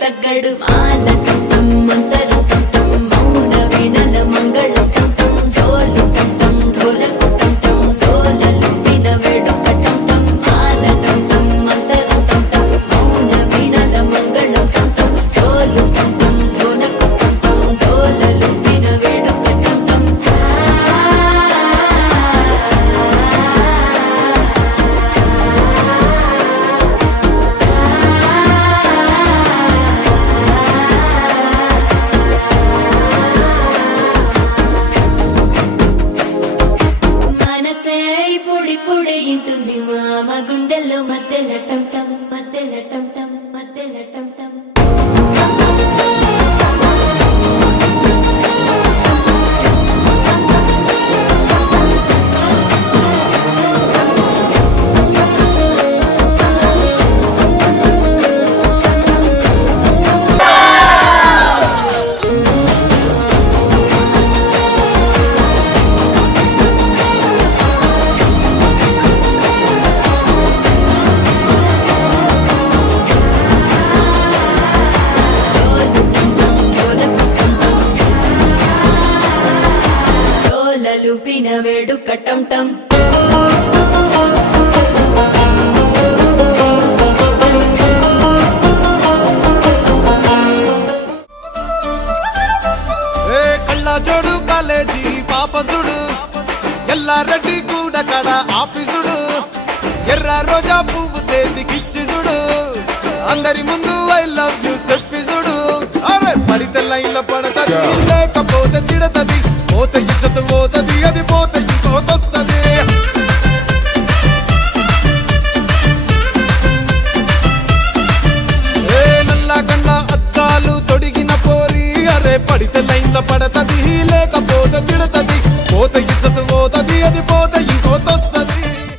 తగ్గడు మాల టం మంతర టం మౌన వీణల మంగళ టం డోలు టం ఢోలకు టం డోలలు విన వేడుక టం మాల టం మంతర టం మౌన వీణల మంగళ టం డోలు టం ఢోలకు టం డోలలు విన వేడుక టం పొడి ఇంటుంది మామ గుండెల్లో మధ్యల టం టం మధ్యల టం టం మధ్యల టం టం లూపిన వేడుక టం టం కళ్ళ జోడు కాలేజీ పాపసుడు ఎల్లారెడ్డి కూడా కడ ఆఫీసుడు ఎర్ర రోజా పువ్వు సేతికిచ్చి చూడు అందరి ముందు ఐ లవ్ యూ చెప్పి చూడు అరే పడితే లైన్లో పడతది లేకపోతే తిడతది